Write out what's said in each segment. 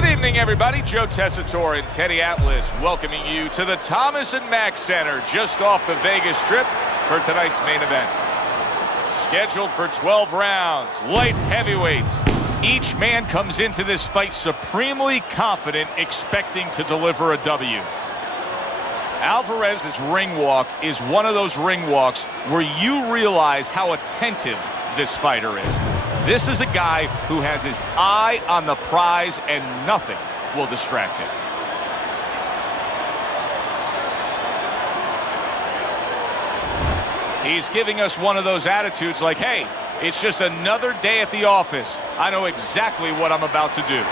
Good evening, everybody. Joe Tessitore and Teddy Atlas welcoming you to the Thomas and Mack Center just off the Vegas Strip for tonight's main event. Scheduled for 12 rounds, light heavyweights. Each man comes into this fight supremely confident, expecting to deliver a W. Alvarez's ring walk is one of those ring walks where you realize how attentive this fighter is. This is a guy who has his eye on the prize and nothing will distract him. He's giving us one of those attitudes like, hey, it's just another day at the office. I know exactly what I'm about to do.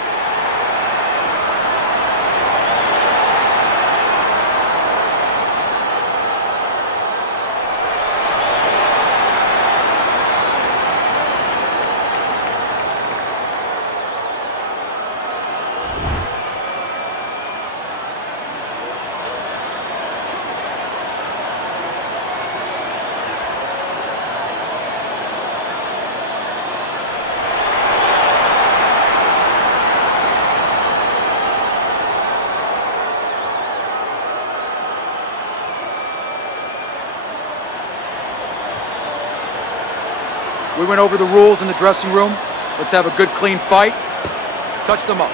We went over the rules in the dressing room. Let's have a good, clean fight. Touch them up.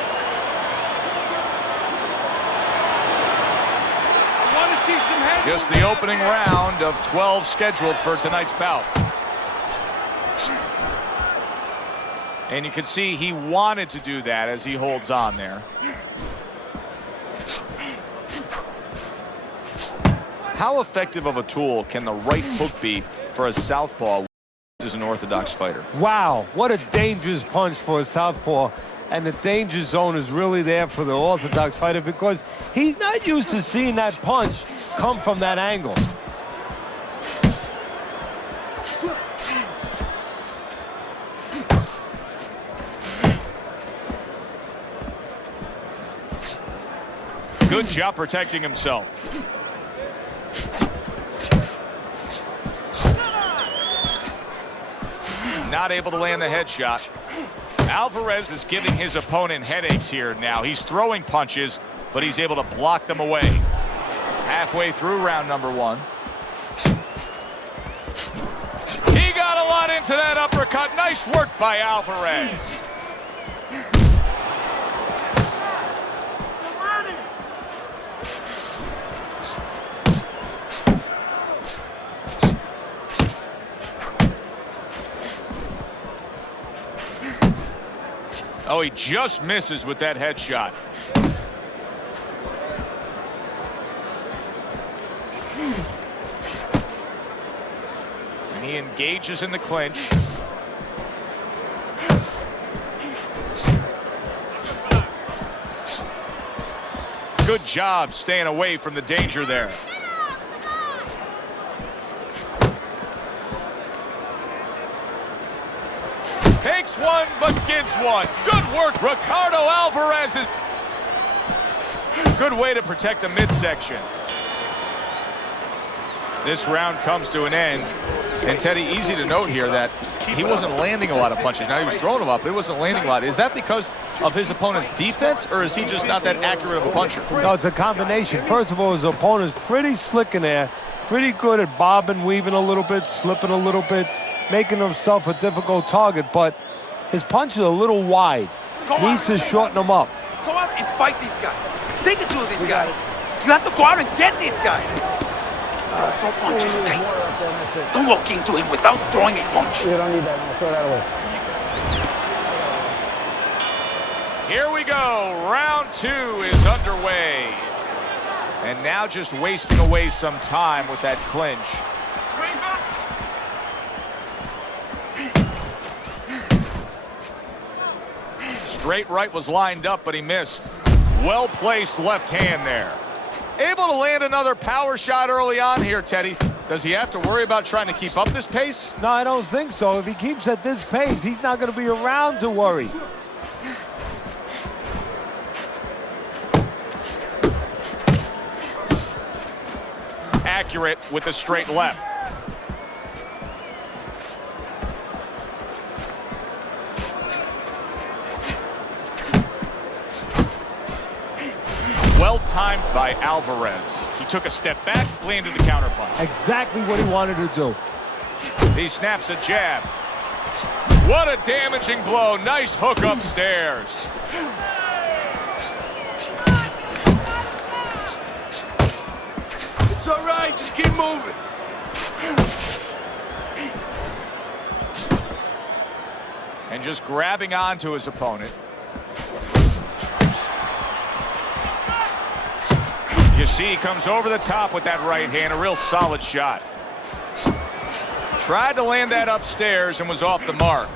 I want to see some head. Just the opening round of 12 scheduled for tonight's bout. And you can see he wanted to do that as he holds on there. How effective of a tool can the right hook be for a southpaw as an orthodox fighter? Wow, what a dangerous punch for a southpaw. And the danger zone is really there for the orthodox fighter because he's not used to seeing that punch come from that angle. Good job protecting himself. Not able to land the headshot. Alvarez is giving his opponent headaches here now. He's throwing punches, but he's able to block them away. Halfway through round number one. He got a lot into that uppercut. Nice work by Alvarez. Oh, he just misses with that headshot. And he engages in the clinch. Good job staying away from the danger there. Takes one, but gives one. Good work, Ricardo Alvarez. Good way to protect the midsection. This round comes to an end. And Teddy, easy to note here that he wasn't landing a lot of punches. Now he was throwing them up, but he wasn't landing a lot. Is that because of his opponent's defense, or is he just not that accurate of a puncher? No, it's a combination. First of all, his opponent's pretty slick in there, pretty good at bobbing, weaving a little bit, slipping a little bit, making himself a difficult target, but his punch is a little wide. Needs to shorten them up. Go out and fight this guy. Take it to this guy. You have to go out and get this guy. Throw punches, okay? Don't walk into him without throwing a punch. You don't need that. No, throw that away. Here we go. Round two is underway. And now just wasting away some time with that clinch. Straight right was lined up, but he missed. Well-placed left hand there. Able to land another power shot early on here, Teddy. Does he have to worry about trying to keep up this pace? No, I don't think so. If he keeps at this pace, he's not going to be around to worry. Accurate with the straight left. Well timed by Alvarez. He took a step back, landed the counterpunch. Exactly what he wanted to do. He snaps a jab. What a damaging blow. Nice hook upstairs. It's all right, just keep moving. And just grabbing onto his opponent. You see he comes over the top with that right hand, a real solid shot. Tried to land that upstairs and was off the mark.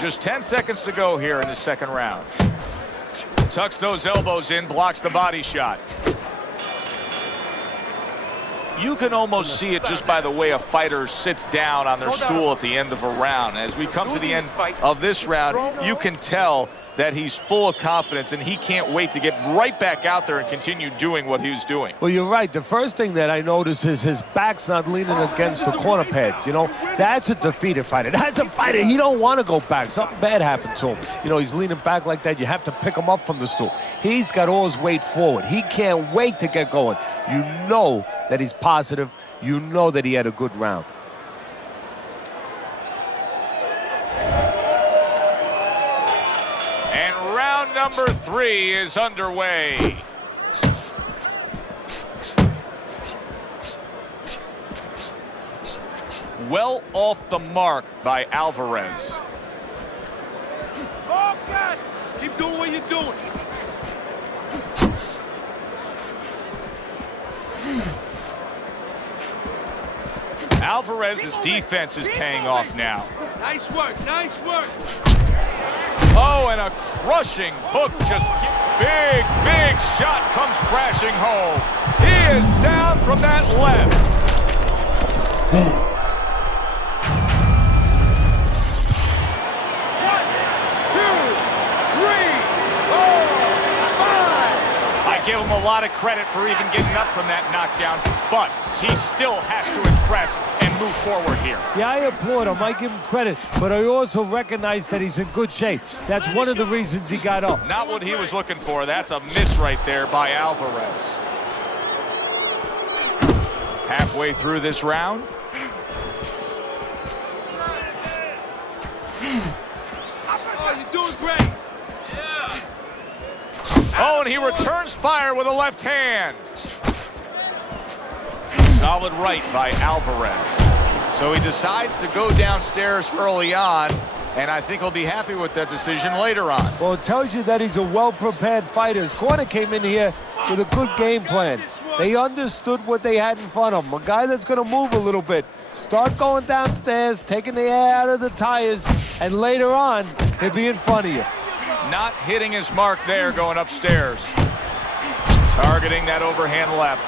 Just 10 seconds to go here in the second round. Tucks those elbows in, blocks the body shot. You can almost see it just by the way a fighter sits down on their stool at the end of a round. As we come to the end of this round, you can tell that he's full of confidence and he can't wait to get right back out there and continue doing what he was doing. Well, you're right. The first thing that I notice is his back's not leaning against the corner pad. You know, that's a defeated fighter. That's a fighter. He don't want to go back. Something bad happened to him. You know, he's leaning back like that. You have to pick him up from the stool. He's got all his weight forward. He can't wait to get going. You know that he's positive. You know that he had a good round. Round number 3 is underway. Well off the mark by Alvarez. Focus! Keep doing what you're doing. Alvarez's defense is paying off now. Nice work, nice work. Oh, and a crushing hook. Just big, big shot comes crashing home. He is down from that left. 1, 2, 3, 4, 5. I give him a lot of credit for even getting up from that knockdown, but he still has to impress and move forward here. Yeah, I applaud him. I give him credit, but I also recognize that he's in good shape. That's one of the reasons he got up. Not what he was looking for. That's a miss right there by Alvarez. Halfway through this round. Oh, you're doing great. Oh, and he returns fire with a left hand. Solid right by Alvarez. So he decides to go downstairs early on, and I think he'll be happy with that decision later on. Well, it tells you that he's a well-prepared fighter. His corner came in here with a good game plan. They understood what they had in front of him. A guy that's going to move a little bit. Start going downstairs, taking the air out of the tires, and later on, he'll be in front of you. Not hitting his mark there going upstairs. Targeting that overhand left.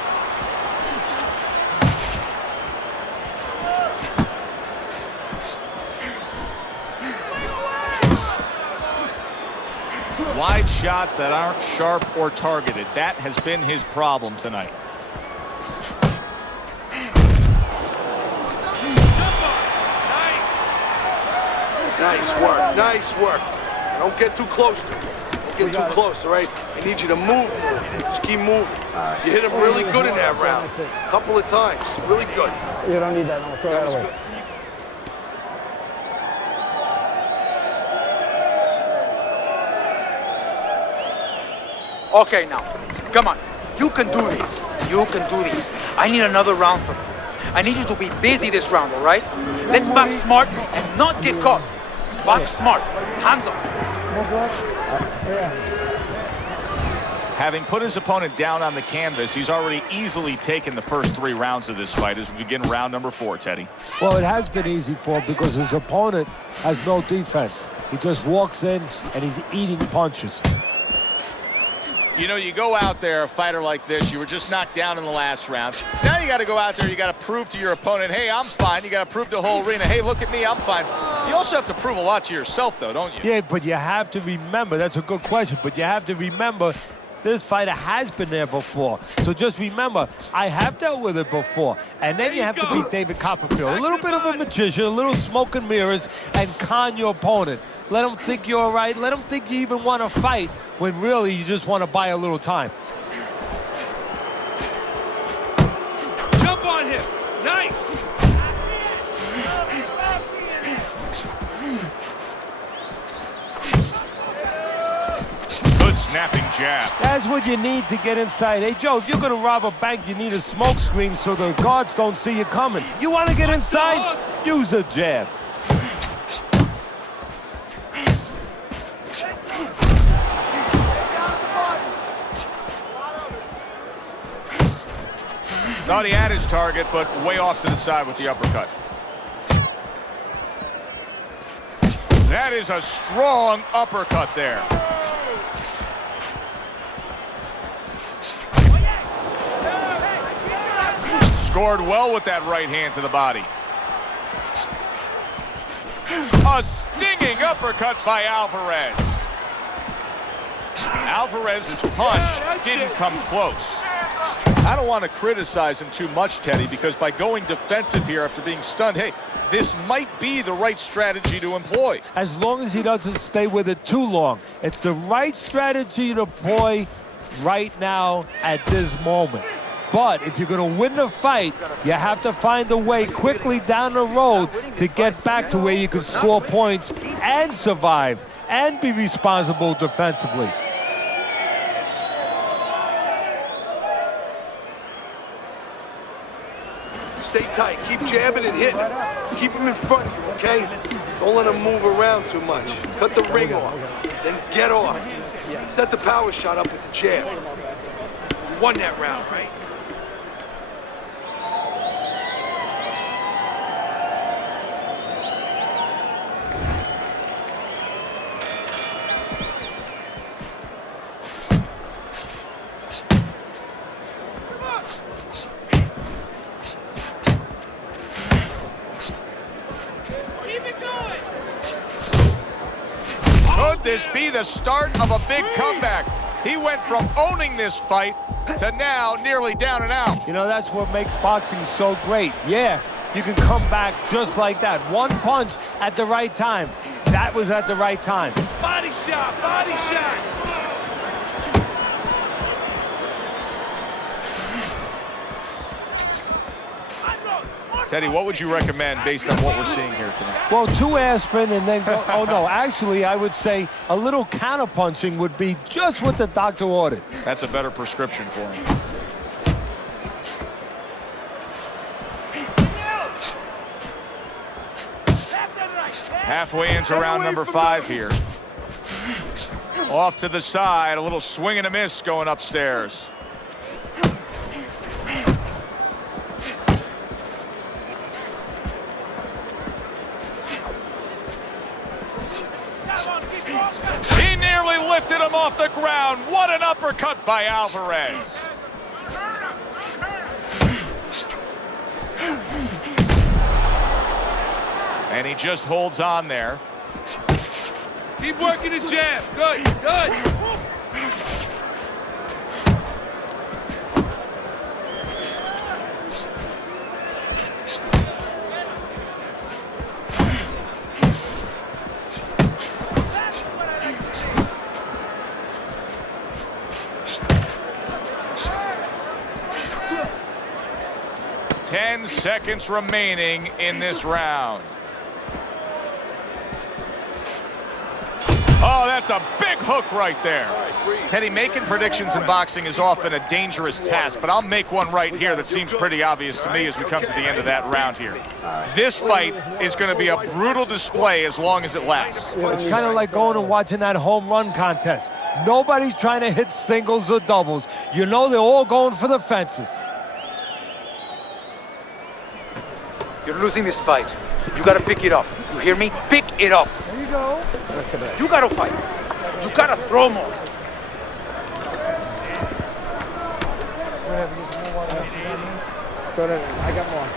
Wide shots that aren't sharp or targeted. That has been his problem tonight. Nice work, nice work. Don't get too close to him. Don't get too close, all right? I need you to move. Just keep moving. You hit him really good in that round. A couple of times. Really good. You don't need that. No, throw that away. Okay, now, come on. You can do this. You can do this. I need another round from you. I need you to be busy this round, all right? Let's back smart and not get caught. Back smart. Hands up. Having put his opponent down on the canvas, he's already easily taken the first 3 rounds of this fight as we begin round number 4, Teddy. Well, it has been easy for him because his opponent has no defense. He just walks in and he's eating punches. You know, you go out there, a fighter like this, you were just knocked down in the last round. Now you got to go out there, you got to prove to your opponent, hey, I'm fine. You got to prove to the whole arena, hey, look at me, I'm fine. You also have to prove a lot to yourself, though, don't you? Yeah, but you have to remember, that's a good question, but you have to remember this fighter has been there before. So just remember, I have dealt with it before. And then you have to beat David Copperfield. A little bit of a magician, a little smoke and mirrors, and con your opponent. Let him think you're all right. Let him think you even want to fight when really you just want to buy a little time. Jump on him. Nice. Good snapping jab. That's what you need to get inside. Hey, Joe, if you're going to rob a bank, you need a smoke screen so the guards don't see you coming. You want to get inside? Use the jab. Thought he had his target, but way off to the side with the uppercut. That is a strong uppercut there. Scored well with that right hand to the body. A stinging uppercut by Alvarez. Alvarez's punch didn't come close. I don't want to criticize him too much, Teddy, because by going defensive here after being stunned, hey, this might be the right strategy to employ. As long as he doesn't stay with it too long. It's the right strategy to employ right now at this moment. But if you're going to win the fight, you have to find a way quickly down the road to get back to where you can score points and survive and be responsible defensively. Stay tight. Keep jabbing and hitting. Keep him in front of you, okay? Don't let him move around too much. Cut the ring off. Then get off. Set the power shot up with the jab. You won that round, right? Could this be the start of a big comeback? He went from owning this fight to now nearly down and out. You know, that's what makes boxing so great. Yeah, you can come back just like that. One punch at the right time. That was at the right time. Body shot, body shot. Teddy, what would you recommend based on what we're seeing here tonight? Well, 2 aspirin and then go, oh no, actually I would say a little counterpunching would be just what the doctor ordered. That's a better prescription for him. Halfway into round number 5 here. Off to the side, a little swing and a miss going upstairs. He nearly lifted him off the ground. What an uppercut by Alvarez. And he just holds on there. Keep working the jab. Good, good. Ten seconds remaining in this round. Oh, that's a big hook right there. Teddy, making predictions in boxing is often a dangerous task, but I'll make one right here that seems pretty obvious to me as we come to the end of that round here. This fight is going to be a brutal display as long as it lasts. It's kind of like going and watching that home run contest. Nobody's trying to hit singles or doubles. You know they're all going for the fences. You're losing this fight. You gotta pick it up. You hear me? Pick it up. There you go. You gotta fight. You gotta throw more. Throw that in. I got more.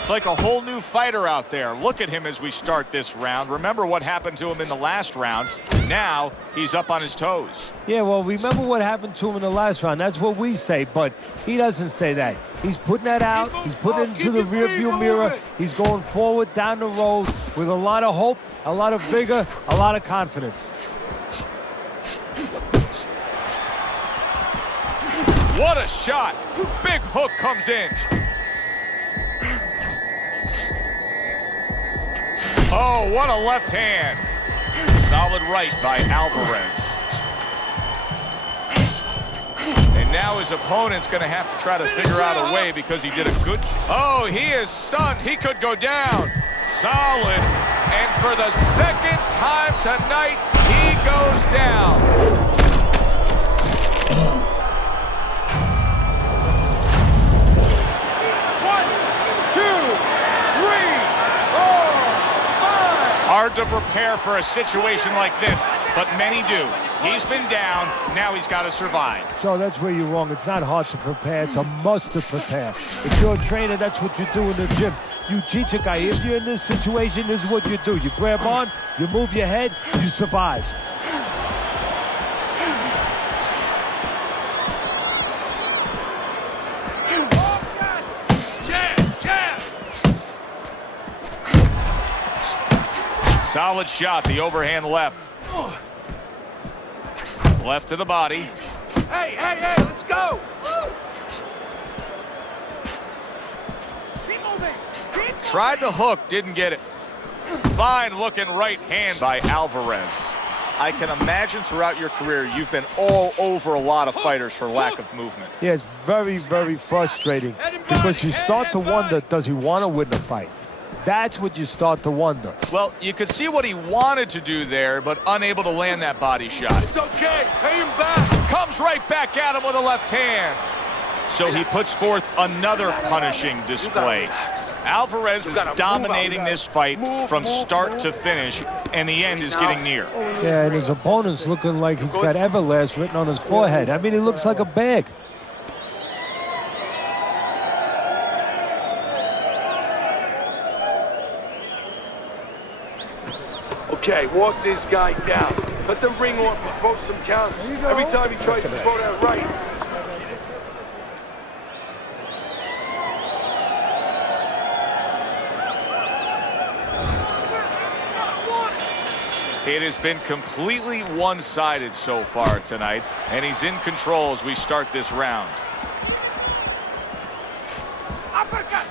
It's like a whole new fighter out there. Look at him as we start this round. Remember what happened to him in the last round. Now he's up on his toes. Yeah, well, remember what happened to him in the last round. That's what we say, but he doesn't say that. He's putting that out. He's putting it into the rearview mirror. He's going forward down the road with a lot of hope, a lot of vigor, a lot of confidence. What a shot. Big hook comes in. Oh, what a left hand. Solid right by Alvarez. And now his opponent's going to have to try to figure out a way because he did a good... Oh, he is stunned. He could go down. Solid. And for the second time tonight, he goes down. Hard to prepare for a situation like this, but many do. He's been down, now he's got to survive. So that's where you're wrong. It's not hard to prepare, it's a must to prepare. If you're a trainer, that's what you do in the gym. You teach a guy, if you're in this situation, this is what you do. You grab on, you move your head, you survive. Solid shot, the overhand left. Left to the body. Hey, let's go! Tried the hook, didn't get it. Fine looking right hand by Alvarez. I can imagine throughout your career, you've been all over a lot of fighters for lack of movement. Yeah, it's very, very frustrating because you start to wonder, does he want to win the fight? That's what you start to wonder. Well, you could see what he wanted to do there, but unable to land that body shot. It's okay, pay him back. Comes right back at him with a left hand. So he puts forth another punishing display. Alvarez is dominating this fight from start to finish, and the end is getting near. Yeah, and his opponent's looking like he's got Everlast written on his forehead. I mean, he looks like a bag. Okay, walk this guy down. Let them ring off and throw some counters. Every time he tries to throw that right. It has been completely one-sided so far tonight, and he's in control as we start this round. Uppercut!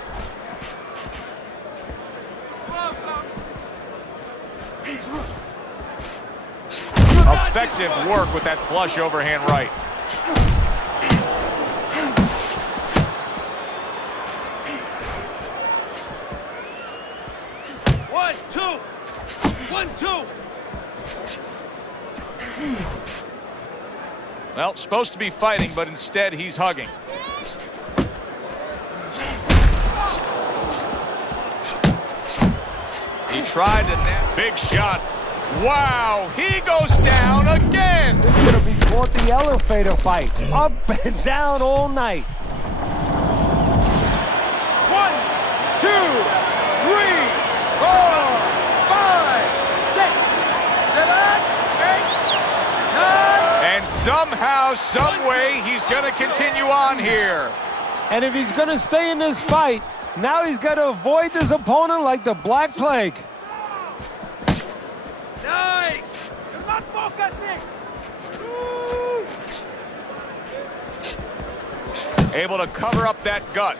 Effective work with that flush overhand right. One, two. Well, supposed to be fighting, but instead he's hugging. He tried to net. Big shot. Wow, he goes down again. It's going to be called the elevator fight. Up and down all night. 1, 2, 3, 4, 5, 6, 7, 8, 9. And somehow, some way, he's going to continue on here. And if he's going to stay in this fight, now he's got to avoid his opponent like the Black Plague. Nice! You're not focusing! Able to cover up that gut.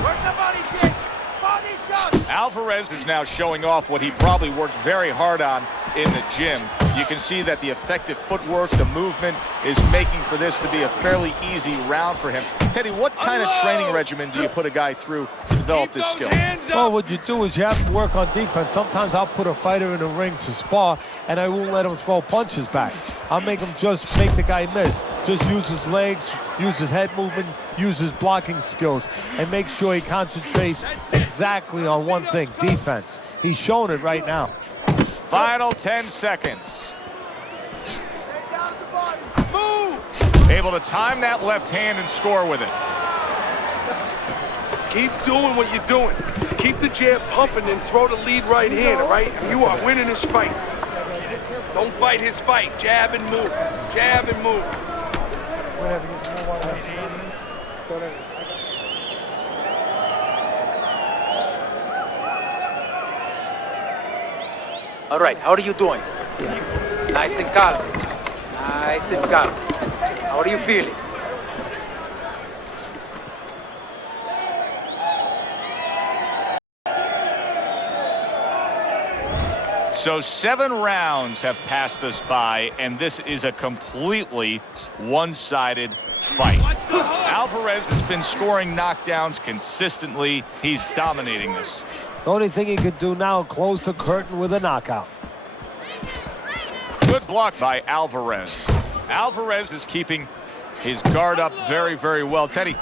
Where's the body kick? Body shot! Alvarez is now showing off what he probably worked very hard on in the gym. You can see that the effective footwork, the movement, is making for this to be a fairly easy round for him. Teddy, what kind of training regimen do you put a guy through to develop this skill? Well, what you do is you have to work on defense. Sometimes I'll put a fighter in the ring to spar, and I won't let him throw punches back. I'll make him just make the guy miss. Just use his legs, use his head movement, use his blocking skills, and make sure he concentrates exactly on one thing, defense. He's showing it right now. Final 10 seconds. able to time that left hand and score with it. Keep doing what you're doing. Keep the jab pumping and throw the lead right hand, all right? You are winning this fight. Don't fight his fight. Jab and move. Jab and move. All right, how are you doing? Nice and calm. Nice and calm. How are you feeling? So 7 rounds have passed us by, and this is a completely one-sided fight. Alvarez has been scoring knockdowns consistently. He's dominating this. The only thing he could do now, close the curtain with a knockout. Good block by Alvarez. Alvarez is keeping his guard up very, very well. Teddy,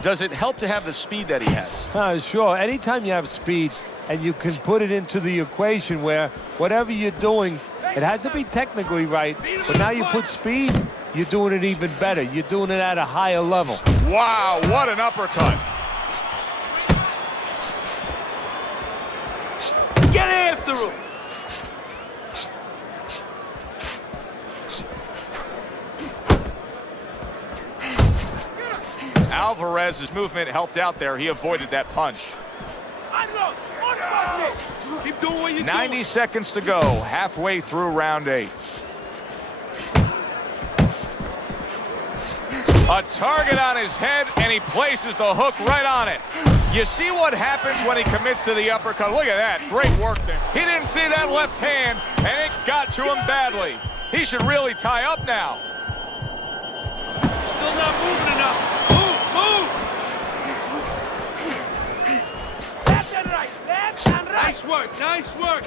does it help to have the speed that he has? Sure. Anytime you have speed and you can put it into the equation where whatever you're doing, it has to be technically right, but now you put speed, you're doing it even better. You're doing it at a higher level. Wow, what an uppercut. Get after him. Alvarez's movement helped out there. He avoided that punch. Keep doing what you're doing. 90 seconds to go, halfway through round 8. A target on his head, and he places the hook right on it. You see what happens when he commits to the uppercut. Look at that, great work there. He didn't see that left hand, and it got to him badly. He should really tie up now. Still not moving enough. Move, move. Left and right, left and right. Nice work, nice work.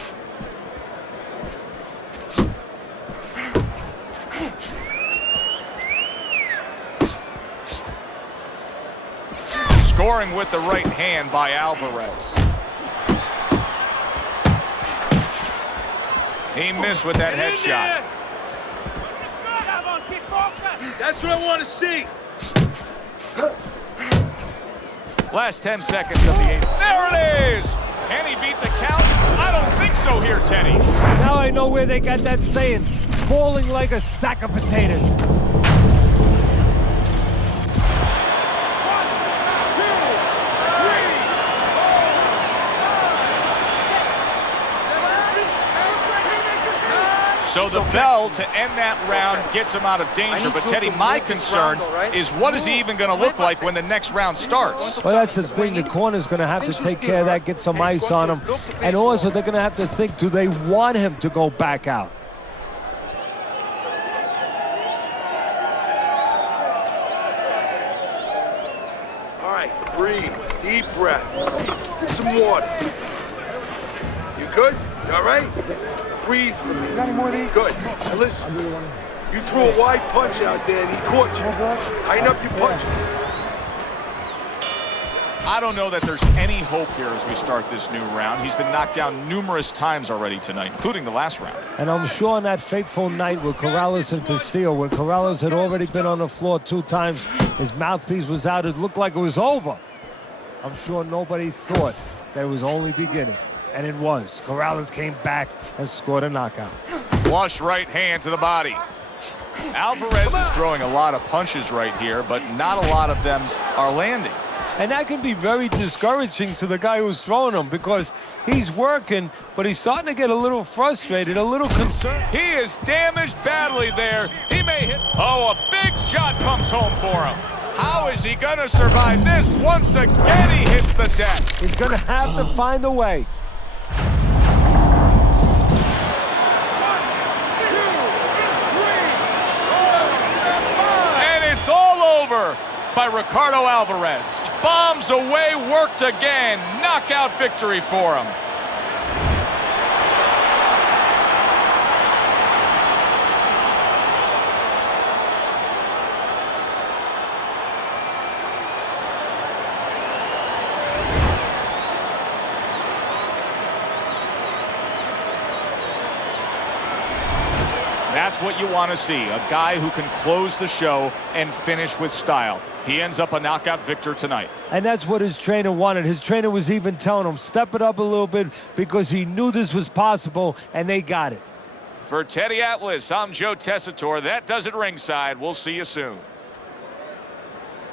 Scoring with the right hand by Alvarez. He missed with that headshot. That's what I want to see. Last 10 seconds of the 8th. There it is! Can he beat the count? I don't think so here, Teddy. Now I know where they got that saying, falling like a sack of potatoes. So the bell to end that round gets him out of danger. But Teddy, my concern is what is he even going to look like when the next round starts? Well, that's the thing. The corner's going to have to take care of that, get some ice on him. And also, they're going to have to think, do they want him to go back out? All right, breathe. Deep breath. Get some water. You good? You all right? Breathe for me. Good. Now listen, you threw a wide punch out there and he caught you. Tighten up your punch. I don't know that there's any hope here as we start this new round. He's been knocked down numerous times already tonight, including the last round. And I'm sure on that fateful night with Corrales and Castillo, when Corrales had already been on the floor 2 times, his mouthpiece was out, it looked like it was over. I'm sure nobody thought that it was only beginning. And it was. Corrales came back and scored a knockout. Flush right hand to the body. Alvarez is throwing a lot of punches right here, but not a lot of them are landing. And that can be very discouraging to the guy who's throwing them because he's working, but he's starting to get a little frustrated, a little concerned. He is damaged badly there. He may hit. Oh, a big shot comes home for him. How is he going to survive this? Once again, he hits the deck. He's going to have to find a way. Over by Ricardo Alvarez. Bombs away, worked again. Knockout victory for him. That's what you want to see, a guy who can close the show and finish with style. He ends up a knockout victor tonight. And that's what his trainer wanted. His trainer was even telling him, step it up a little bit, because he knew this was possible, and they got it. For Teddy Atlas, I'm Joe Tessitore. That does it ringside. We'll see you soon.